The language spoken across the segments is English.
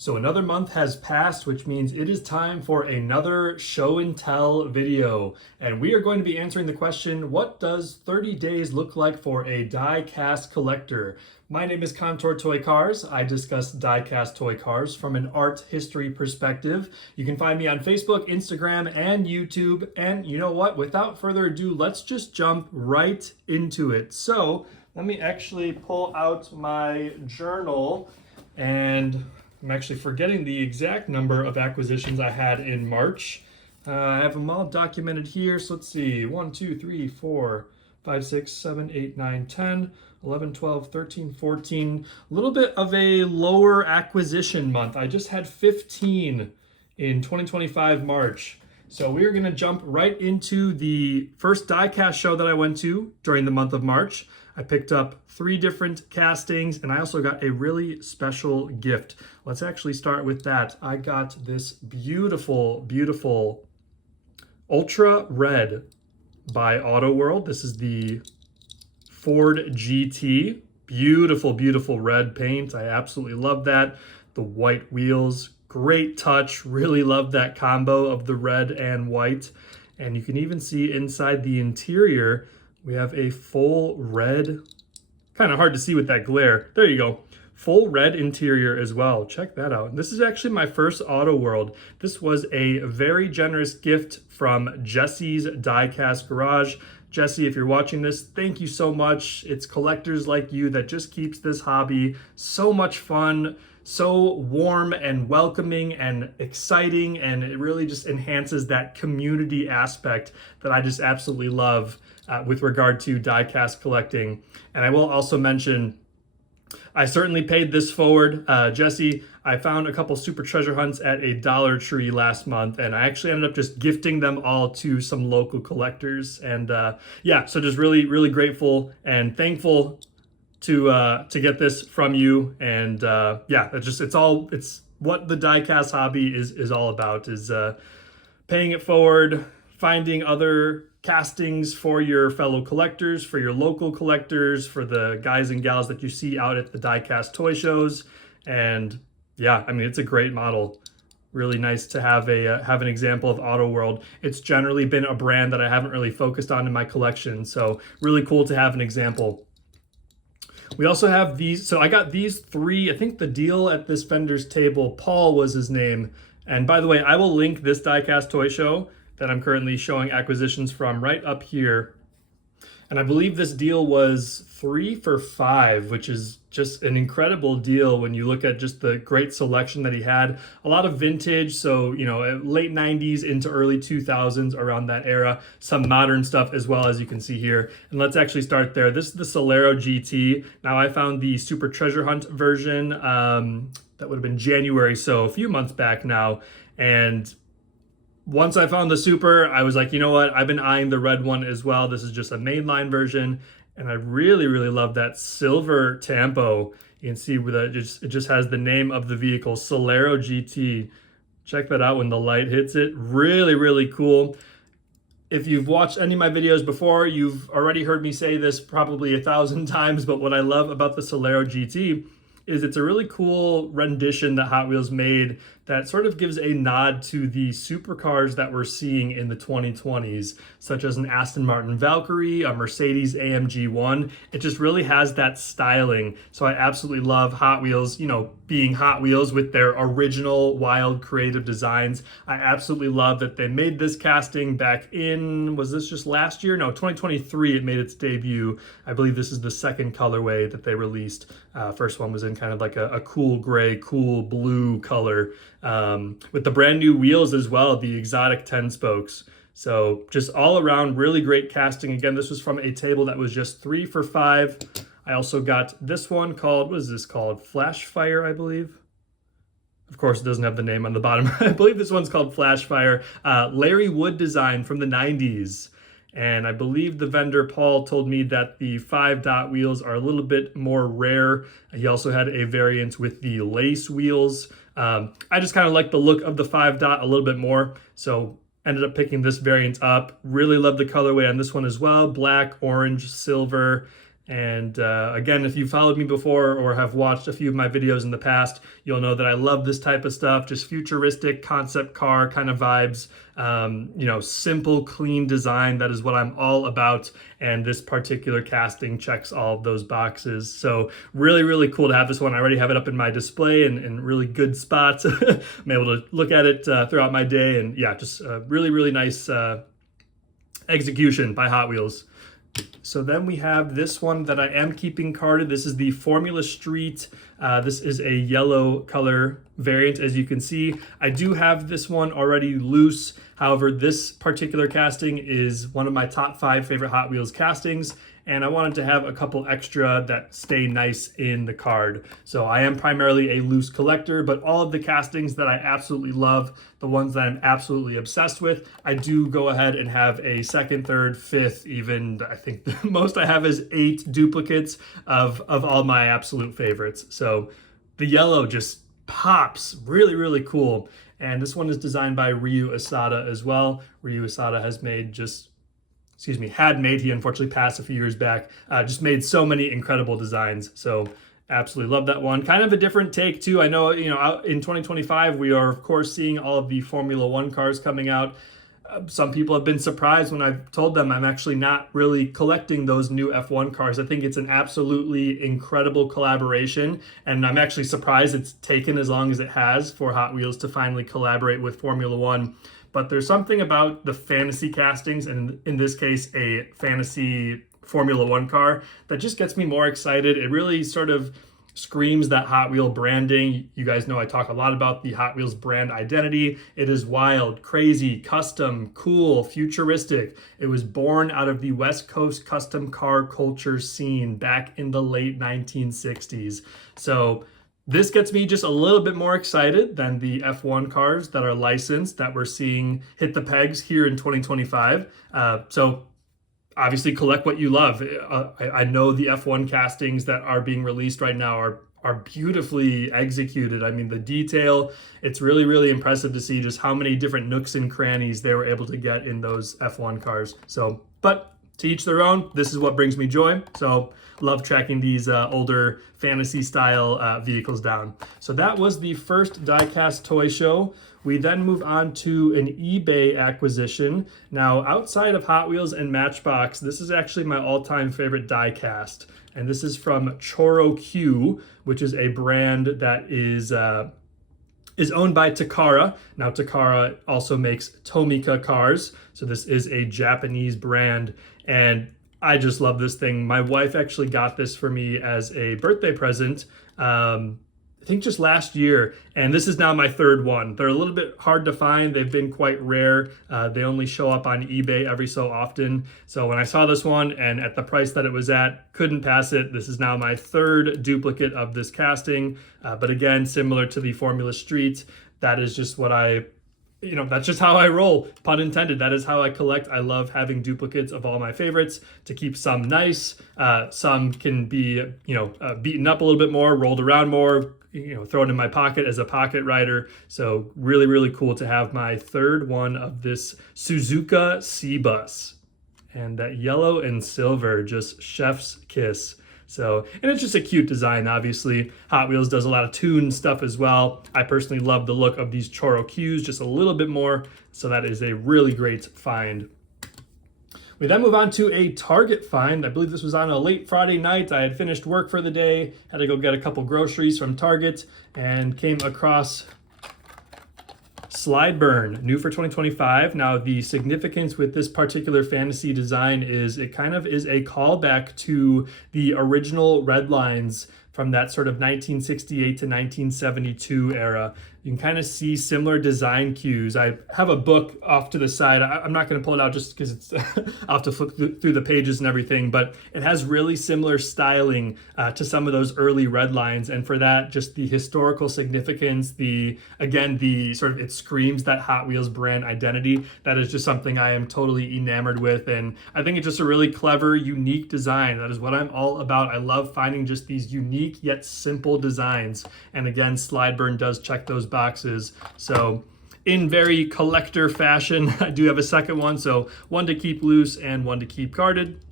So another month has passed, which means it is time for another show and tell video. And we are going to be answering the question, what does 30 days look like for a die-cast collector? My name is Contour Toy Cars. I discuss die-cast toy cars from an art history perspective. You can find me on Facebook, Instagram, and YouTube. And you know what? Without further ado, let's just jump right into it. So let me actually pull out my journal, and I'm actually forgetting the exact number of acquisitions I had in March. I have them all documented here. So let's see, 1, 2, 3, 4, 5, 6, 7, 8, 9, 10, 11, 12, 13, 14. A little bit of a lower acquisition month. I just had 15 in 2025 March. So we're gonna jump right into the first die-cast show that I went to during the month of March. I picked up 3 different castings, and I also got a really special gift. Let's actually start with that. I got this beautiful, beautiful Ultra Red by Auto World. This is the Ford GT. Beautiful, beautiful red paint. I absolutely love that. The white wheels, great touch. Really love that combo of the red and white. And you can even see inside the interior, we have a full red, kind of hard to see with that glare. There you go. Full red interior as well. Check that out. This is actually my first Auto World. This was a very generous gift from Jesse's Diecast Garage. Jesse, if you're watching this, thank you so much. It's collectors like you that just keeps this hobby so much fun, so warm and welcoming and exciting, and it really just enhances that community aspect that I just absolutely love with regard to die-cast collecting. And I will also mention, I certainly paid this forward. Jesse, I found a couple super treasure hunts at a Dollar Tree last month, and I actually ended up just gifting them all to some local collectors. And yeah, so just really, really grateful and thankful to get this from you. And yeah, it's what the die-cast hobby is all about, is paying it forward, finding other castings for your fellow collectors, for your local collectors, for the guys and gals that you see out at the die-cast toy shows. And yeah, I mean, it's a great model. Really nice to have an example of Auto World. It's generally been a brand that I haven't really focused on in my collection, so really cool to have an example. We also have these, so I got these 3, I think the deal at this vendor's table, Paul was his name. And by the way, I will link this die-cast toy show that I'm currently showing acquisitions from right up here. And I believe this deal was 3 for $5, which is just an incredible deal when you look at just the great selection that he had. A lot of vintage, so, you know, late 90s into early 2000s, around that era. Some modern stuff as well, as you can see here. And let's actually start there. This is the Solero GT. Now, I found the Super Treasure Hunt version, that would have been January, so a few months back now. And once I found the Super, I was like, you know what? I've been eyeing the red one as well. This is just a mainline version. And I really, really love that silver tampo. You can see with it just has the name of the vehicle, Solero GT. Check that out when the light hits it. Really, really cool. If you've watched any of my videos before, you've already heard me say this probably 1,000 times, but what I love about the Solero GT is it's a really cool rendition that Hot Wheels made that sort of gives a nod to the supercars that we're seeing in the 2020s, such as an Aston Martin Valkyrie, a Mercedes AMG 1. It just really has that styling. So I absolutely love Hot Wheels, you know, being Hot Wheels with their original wild creative designs. I absolutely love that they made this casting back in, was this just last year? No, 2023 it made its debut. I believe this is the second colorway that they released. First one was in kind of like a cool gray, cool blue color, with the brand new wheels as well, the exotic 10 spokes. So just all around really great casting. Again, this was from a table that was just 3 for $5. I also got this one called, what is this called? Flash Fire, I believe. Of course, it doesn't have the name on the bottom. I believe this one's called Flash Fire. Larry Wood design from the 90s. And I believe the vendor, Paul, told me that the 5-dot wheels are a little bit more rare. He also had a variant with the lace wheels. I just kind of like the look of the 5-dot a little bit more, so ended up picking this variant up. Really love the colorway on this one as well. Black, orange, silver, And again, if you've followed me before or have watched a few of my videos in the past, you'll know that I love this type of stuff, just futuristic concept car kind of vibes, you know, simple, clean design. That is what I'm all about. And this particular casting checks all of those boxes. So really, really cool to have this one. I already have it up in my display in really good spots. I'm able to look at it throughout my day. And yeah, just really, really nice execution by Hot Wheels. So then we have this one that I am keeping carded. This is the Formula Street. This is a yellow color variant, as you can see. I do have this one already loose. However, this particular casting is one of my top 5 favorite Hot Wheels castings, and I wanted to have a couple extra that stay nice in the card. So I am primarily a loose collector, but all of the castings that I absolutely love, the ones that I'm absolutely obsessed with, I do go ahead and have a second, third, fifth, even I think the most I have is 8 duplicates of all my absolute favorites. So the yellow just pops, really, really cool. And this one is designed by Ryu Asada as well. Ryu Asada has made he unfortunately passed a few years back, just made so many incredible designs. So absolutely love that one. Kind of a different take too. I know, you know, out in 2025, we are of course seeing all of the Formula One cars coming out. Some people have been surprised when I've told them I'm actually not really collecting those new F1 cars. I think it's an absolutely incredible collaboration, and I'm actually surprised it's taken as long as it has for Hot Wheels to finally collaborate with Formula One. But there's something about the fantasy castings, and in this case, a fantasy Formula One car, that just gets me more excited. It really sort of screams that Hot Wheel branding. You guys know I talk a lot about the Hot Wheels brand identity. It is wild, crazy, custom, cool, futuristic. It was born out of the West Coast custom car culture scene back in the late 1960s. So this gets me just a little bit more excited than the F1 cars that are licensed that we're seeing hit the pegs here in 2025. So obviously collect what you love. I know the F1 castings that are being released right now are beautifully executed. I mean, the detail, it's really, really impressive to see just how many different nooks and crannies they were able to get in those F1 cars. So, but to each their own, this is what brings me joy. So love tracking these older fantasy style vehicles down. So that was the first Diecast toy show. We then move on to an eBay acquisition. Now, outside of Hot Wheels and Matchbox, this is actually my all-time favorite diecast. And this is from Choro Q, which is a brand that is owned by Takara. Now, Takara also makes Tomica cars. So this is a Japanese brand. And I just love this thing. My wife actually got this for me as a birthday present. I think just last year, and this is now my third one. They're a little bit hard to find. They've been quite rare. They only show up on eBay every so often. So when I saw this one and at the price that it was at, couldn't pass it. This is now my third duplicate of this casting. But again, similar to the Formula Street, that is just what that's just how I roll, pun intended. That is how I collect. I love having duplicates of all my favorites to keep some nice. Some can be, beaten up a little bit more, rolled around more, thrown in my pocket as a pocket rider. So really, really cool to have my third one of this Suzuka C-Bus. And that yellow and silver, just chef's kiss. So, and it's just a cute design, obviously. Hot Wheels does a lot of tune stuff as well. I personally love the look of these Choro Qs just a little bit more. So that is a really great find. We then move on to a Target find. I believe this was on a late Friday night. I had finished work for the day, had to go get a couple groceries from Target, and came across Slide Burn, new for 2025. Now, the significance with this particular fantasy design is it kind of is a callback to the original Red Lines from that sort of 1968 to 1972 era. You can kind of see similar design cues. I have a book off to the side. I'm not going to pull it out just because it's I'll have to flip through the pages and everything, but it has really similar styling to some of those early Red Lines. And for that, just the historical significance, the sort of, it screams that Hot Wheels brand identity. That is just something I am totally enamored with. And I think it's just a really clever, unique design. That is what I'm all about. I love finding just these unique yet simple designs. And again, Slide Burn does check those boxes. So in very collector fashion, I do have a second one. So one to keep loose and one to keep carded.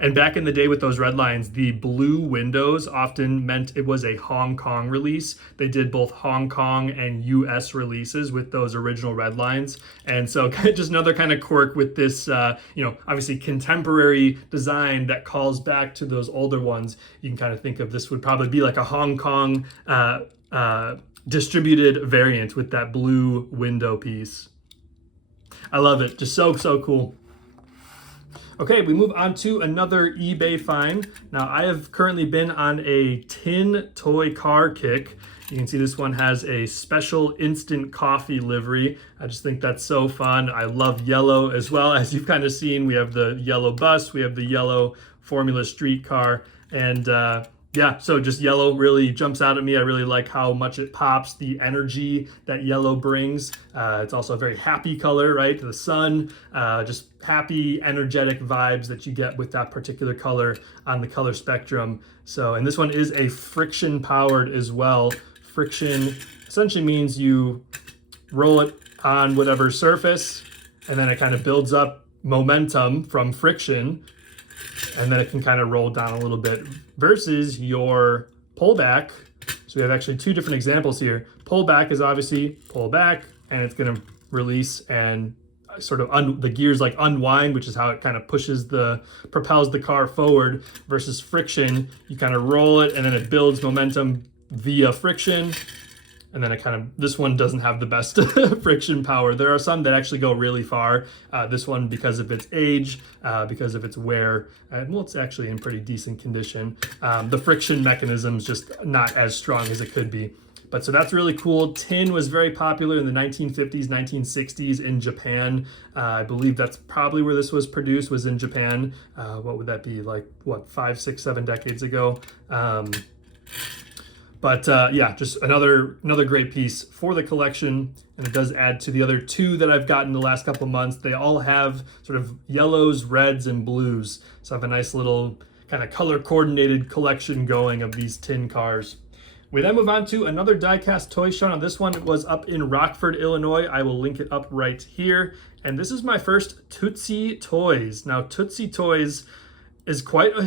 And back in the day with those red lines, the blue windows often meant it was a Hong Kong release. They did both Hong Kong and US releases with those original red lines. And so just another kind of quirk with this, obviously contemporary design that calls back to those older ones. You can kind of think of this would probably be like a Hong Kong distributed variant with that blue window piece. I love it. Just so cool. Okay, we move on to another eBay find. Now, I have currently been on a tin toy car kick. You can see this one has a special instant coffee livery. I just think that's so fun. I love yellow as well. As you've kind of seen, we have the yellow bus, we have the yellow Formula Street car, and yeah, so just yellow really jumps out at me. I really like how much it pops, the energy that yellow brings. It's also a very happy color, right? The sun, just happy, energetic vibes that you get with that particular color on the color spectrum. So, and this one is a friction powered as well. Friction essentially means you roll it on whatever surface, and then it kind of builds up momentum from friction, and then it can kind of roll down a little bit versus your pullback. So we have actually two different examples here. Pullback is obviously pull back, and it's going to release and sort of the gears like unwind, which is how it kind of propels the car forward, versus friction. You kind of roll it and then it builds momentum via friction. And then this one doesn't have the best friction power. There are some that actually go really far. This one, because of its age, because of its wear, well, it's actually in pretty decent condition. The friction mechanism's just not as strong as it could be. But so that's really cool. Tin was very popular in the 1950s, 1960s in Japan. I believe that's probably where this was produced, was in Japan. What would that be, like, 5, 6, 7 decades ago? But yeah, just another great piece for the collection, and it does add to the other two that I've gotten the last couple months. They all have sort of yellows, reds, and blues. So I have a nice little kind of color coordinated collection going of these tin cars. We then move on to another Diecast toy show. Now this one was up in Rockford, Illinois. I will link it up right here. And this is my first Tootsie Toys. Now Tootsie Toys is quite a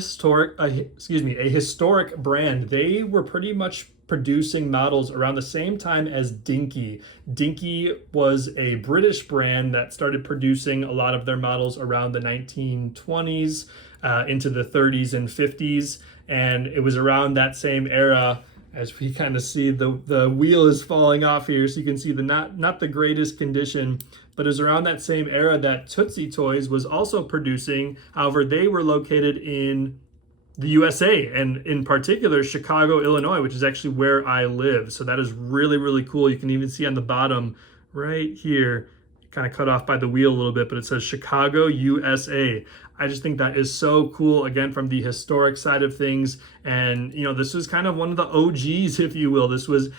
historic brand. They were pretty much producing models around the same time as Dinky. Dinky was a British brand that started producing a lot of their models around the 1920s into the 30s and 50s. And it was around that same era, as we kind of see the wheel is falling off here, so you can see the not the greatest condition. But it was around that same era that Tootsie Toys was also producing. However, they were located in the USA, and in particular Chicago, Illinois, which is actually where I live. So that is really, really cool. You can even see on the bottom right here, kind of cut off by the wheel a little bit, but it says Chicago, USA. I just think that is so cool, again, from the historic side of things. And, this was kind of one of the OGs, if you will. This was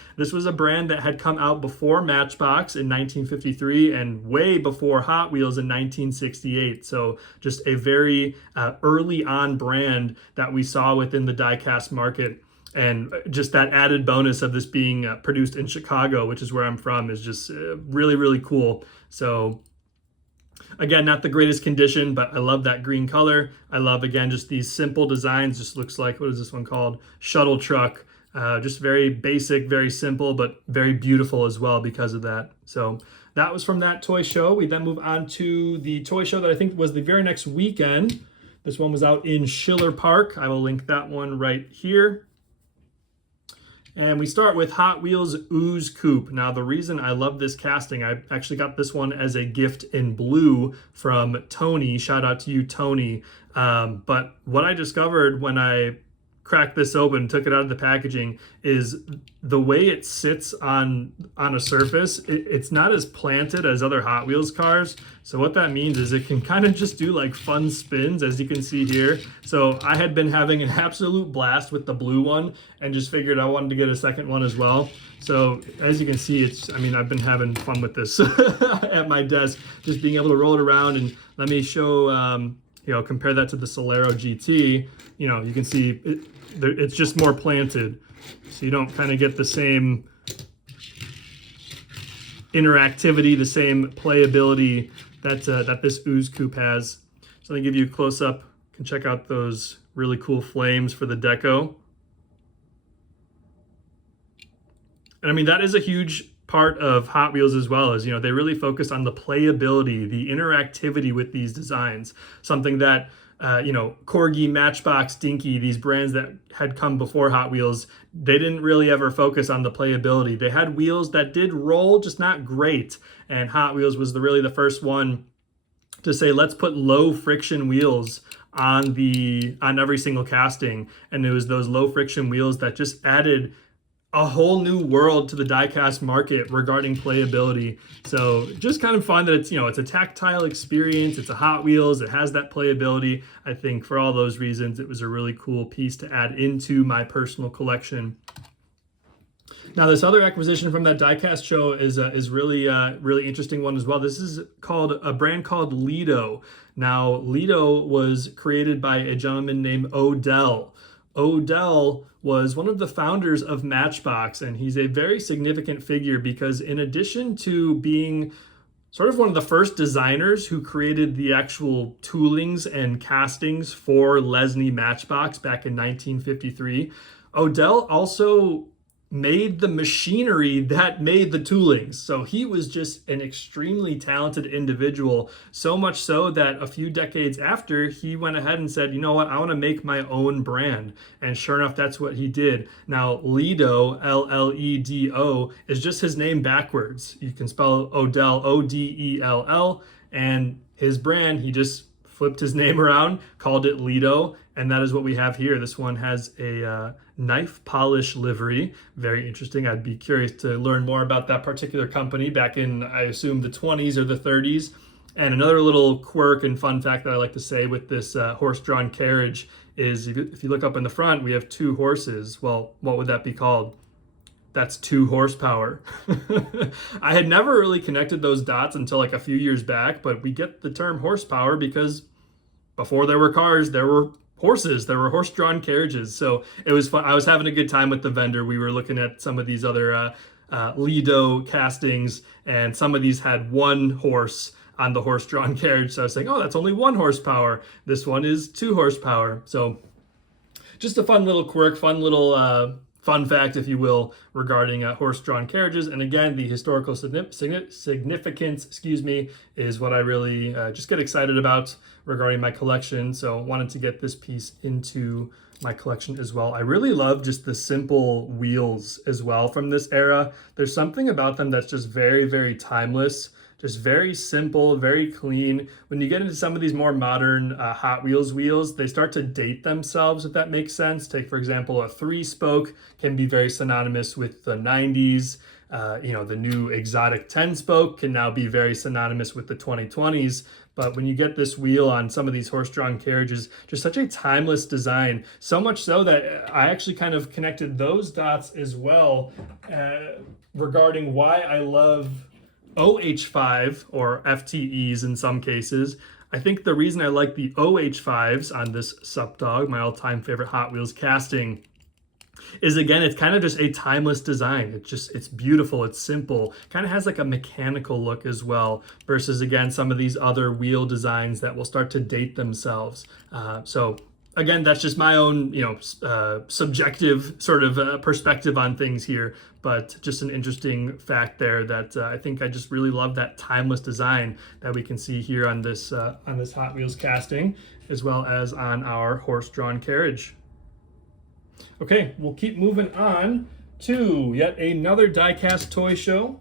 a brand that had come out before Matchbox in 1953 and way before Hot Wheels in 1968. So just a very early on brand that we saw within the diecast market. And just that added bonus of this being produced in Chicago, which is where I'm from, is just really, really cool. So again, not the greatest condition, but I love that green color. I love, again, just these simple designs. Just looks like, what is this one called? Shuttle truck. Just very basic, very simple, but very beautiful as well because of that. So that was from that toy show. We then move on to the toy show that I think was the very next weekend. This one was out in Schiller Park. I will link that one right here. And we start with Hot Wheels Ooze Coupe. Now, the reason I love this casting, I actually got this one as a gift in blue from Tony. Shout out to you, Tony. But what I discovered when I cracked this open, took it out of the packaging, is the way it sits on a surface, it's not as planted as other Hot Wheels cars. So what that means is it can kind of just do like fun spins, as you can see here. So I had been having an absolute blast with the blue one and just figured I wanted to get a second one as well. So as you can see, I've been having fun with this at my desk, just being able to roll it around. And let me show, compare that to the Solero GT. You can see it's just more planted. So you don't kind of get the same interactivity, the same playability that this Ooze Coupe has. So let me give you a close-up. You can check out those really cool flames for the deco. And I mean, that is a huge part of Hot Wheels as well, is, you know, they really focus on the playability, the interactivity with these designs, something that you know, Corgi, Matchbox, Dinky, these brands that had come before Hot Wheels, they didn't really ever focus on the playability. They had wheels that did roll, just not great. And Hot Wheels was really the first one to say, let's put low friction wheels on every single casting. And it was those low friction wheels that just added a whole new world to the diecast market regarding playability. So just kind of fun that it's, you know, it's a tactile experience, it's a Hot Wheels, it has that playability. I think for all those reasons, it was a really cool piece to add into my personal collection. Now, this other acquisition from that diecast show is really really interesting one as well. This is called a brand called Lido. Now, Lido was created by a gentleman named Odell. Odell was one of the founders of Matchbox, and he's a very significant figure because in addition to being sort of one of the first designers who created the actual toolings and castings for Lesney Matchbox back in 1953, Odell also made the machinery that made the toolings. So he was just an extremely talented individual, so much so that a few decades after, he went ahead and said, you know what, I want to make my own brand. And sure enough, that's what he did. Now, Lido, L-L-E-D-O, is just his name backwards. You can spell Odell, O-D-E-L-L, and his brand, he just flipped his name around, called it Lido, and that is what we have here. This one has a knife polish livery. Very interesting. I'd be curious to learn more about that particular company back in, I assume, the 20s or the 30s. And another little quirk and fun fact that I like to say with this horse-drawn carriage is if you look up in the front, we have 2 horses. Well, what would that be called? That's 2 horsepower. I had never really connected those dots until like a few years back, but we get the term horsepower because before there were cars, there were horses, there were horse-drawn carriages. So it was fun. I was having a good time with the vendor. We were looking at some of these other Lido castings, and some of these had 1 horse on the horse-drawn carriage. So I was saying, oh, that's only 1 horsepower. This one is 2 horsepower. So just a fun little quirk, fun little fun fact, if you will, regarding horse-drawn carriages. And again, the historical significance, is what I really just get excited about regarding my collection. So wanted to get this piece into my collection as well. I really love just the simple wheels as well from this era. There's something about them that's just very, very timeless. Just very simple, very clean. When you get into some of these more modern Hot Wheels wheels, they start to date themselves, if that makes sense. Take, for example, a 3-spoke can be very synonymous with the 90s. You know, the new exotic 10-spoke can now be very synonymous with the 2020s. But when you get this wheel on some of these horse-drawn carriages, just such a timeless design. So much so that I actually kind of connected those dots as well regarding why I love OH5 or FTEs in some cases. I think the reason I like the OH5s on this Sup Dog, my all-time favorite Hot Wheels casting, is again, it's kind of just a timeless design. It's beautiful, it's simple, kind of has like a mechanical look as well, versus again, some of these other wheel designs that will start to date themselves. So again, that's just my own, subjective sort of perspective on things here, but just an interesting fact there that I think I just really love that timeless design that we can see here on this Hot Wheels casting, as well as on our horse-drawn carriage. Okay, we'll keep moving on to yet another diecast toy show.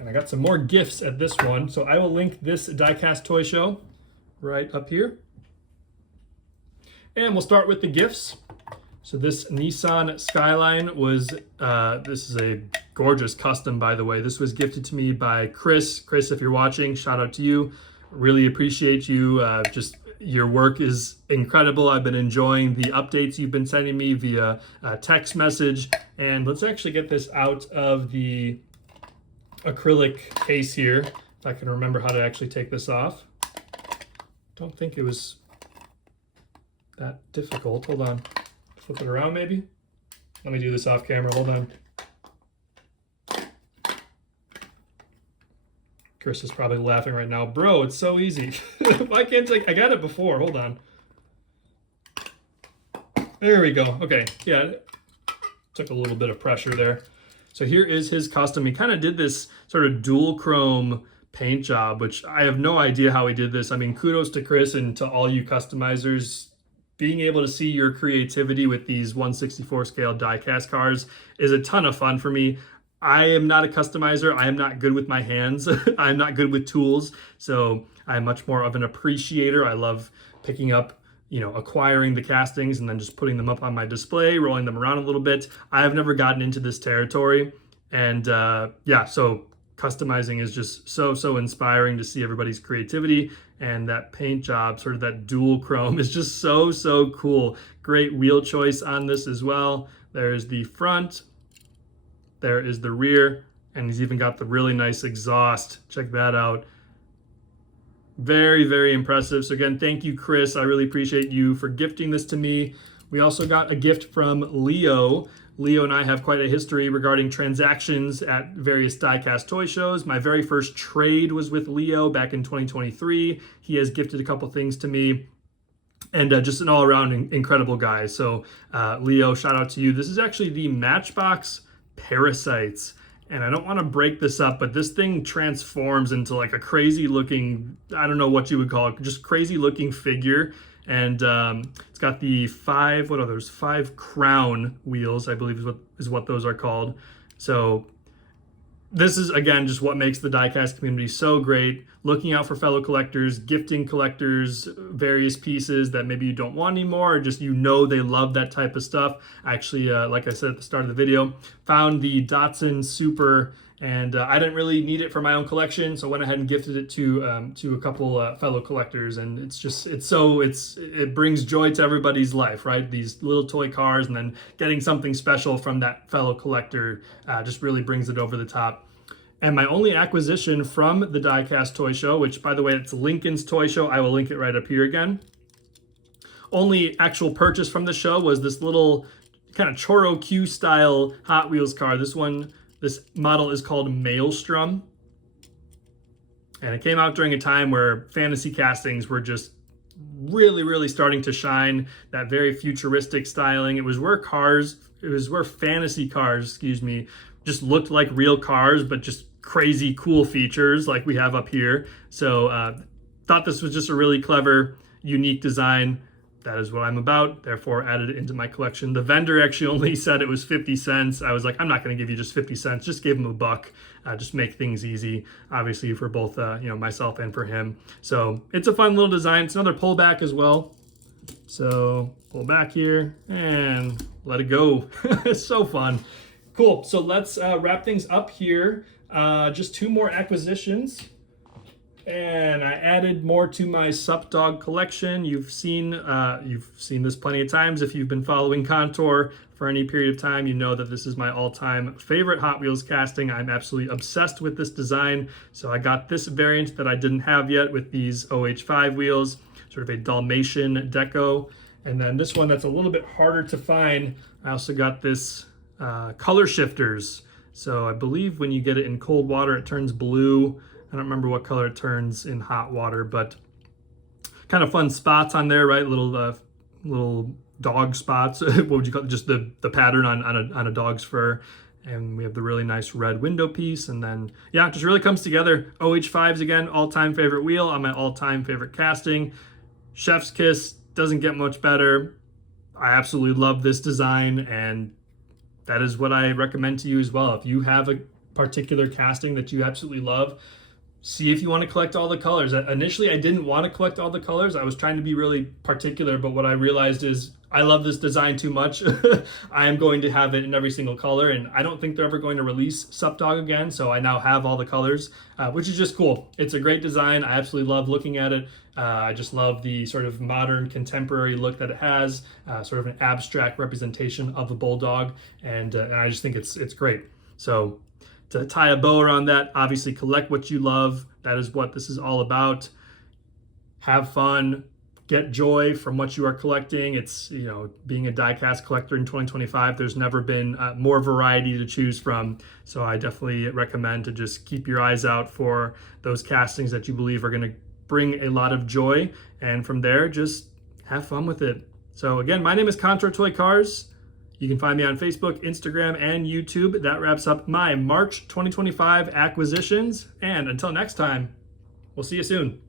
And I got some more gifts at this one, so I will link this diecast toy show right up here. And we'll start with the gifts. So this Nissan Skyline was, this is a gorgeous custom, by the way. This was gifted to me by Chris. Chris, if you're watching, shout out to you. Really appreciate you. Just your work is incredible. I've been enjoying the updates you've been sending me via text message. And let's actually get this out of the acrylic case here, if I can remember how to actually take this off. Don't think it was that difficult. Hold on. Flip it around maybe. Let me do this off camera. Hold on. Chris is probably laughing right now. Bro, it's so easy. Why can't I got it before. Hold on. There we go. Okay, yeah, took a little bit of pressure there. So here is his custom. He kind of did this sort of dual chrome paint job, which I have no idea how he did this. I mean, kudos to Chris and to all you customizers. Being able to see your creativity with these 1/64 scale die-cast cars is a ton of fun for me. I am not a customizer. I am not good with my hands. I'm not good with tools. So I'm much more of an appreciator. I love picking up, acquiring the castings and then just putting them up on my display, rolling them around a little bit. I have never gotten into this territory. And yeah, so customizing is just so inspiring to see everybody's creativity, and that paint job, sort of that dual chrome, is just so cool. Great wheel choice on this as well. There's the front, there is the rear, and he's even got the really nice exhaust. Check that out. Very impressive. So again, thank you, Chris. I really appreciate you for gifting this to me. We also got a gift from Leo. Leo and I have quite a history regarding transactions at various die-cast toy shows. My very first trade was with Leo back in 2023. He has gifted a couple things to me, and just an all-around incredible guy. So Leo, shout out to you. This is actually the Matchbox Parasites. And I don't want to break this up, but this thing transforms into like a crazy looking, I don't know what you would call it, just crazy looking figure. And it's got the five crown wheels, I believe is what those are called. So this is, again, just what makes the diecast community so great. Looking out for fellow collectors, gifting collectors various pieces that maybe you don't want anymore, or just they love that type of stuff. Actually, like I said at the start of the video, found the Datsun Super, and I didn't really need it for my own collection, so went ahead and gifted it to a couple fellow collectors. And it brings joy to everybody's life, right? These little toy cars, and then getting something special from that fellow collector just really brings it over the top. And my only acquisition from the Diecast Toy Show, which, by the way, it's Lincoln's Toy Show. I will link it right up here again. Only actual purchase from the show was this little kind of Choro Q style Hot Wheels car. This model is called Maelstrom. And it came out during a time where fantasy castings were just really starting to shine. That very futuristic styling. It was where fantasy cars, just looked like real cars, but just crazy cool features like we have up here. So thought this was just a really clever, unique design. That is what I'm about, therefore added it into my collection. The vendor actually only said it was 50 cents. I was like, I'm not going to give you just 50 cents, just give him a buck. Just make things easy, obviously, for both myself and for him. So it's a fun little design. It's another pullback as well. So pull back here and let it go. It's so fun. Cool, so let's wrap things up here. Just two more acquisitions. And I added more to my Sup Dog collection. You've seen this plenty of times. If you've been following Contour for any period of time, you know that this is my all-time favorite Hot Wheels casting. I'm absolutely obsessed with this design. So I got this variant that I didn't have yet with these OH5 wheels, sort of a Dalmatian deco. And then this one that's a little bit harder to find, I also got this color shifters. So I believe when you get it in cold water, it turns blue. I don't remember what color it turns in hot water, but kind of fun spots on there, right? Little dog spots. What would you call it? Just the pattern on a dog's fur. And we have the really nice red window piece. And then, yeah, it just really comes together. OH5s, again, all-time favorite wheel on my all-time favorite casting. Chef's Kiss, doesn't get much better. I absolutely love this design, and that is what I recommend to you as well. If you have a particular casting that you absolutely love, see if you want to collect all the colors. Initially, I didn't want to collect all the colors. I was trying to be really particular, but what I realized is I love this design too much. I am going to have it in every single color, and I don't think they're ever going to release Sup Dog again, so I now have all the colors, which is just cool. It's a great design. I absolutely love looking at it. I just love the sort of modern contemporary look that it has, sort of an abstract representation of a bulldog, and I just think it's great. So to tie a bow around that, obviously collect what you love. That is what this is all about. Have fun. get joy from what you are collecting. It's, you know, being a diecast collector in 2025, there's never been more variety to choose from. So I definitely recommend to just keep your eyes out for those castings that you believe are going to bring a lot of joy. And from there, just have fun with it. So again, my name is Contra Toy Cars. You can find me on Facebook, Instagram, and YouTube. That wraps up my March 2025 acquisitions. And until next time, we'll see you soon.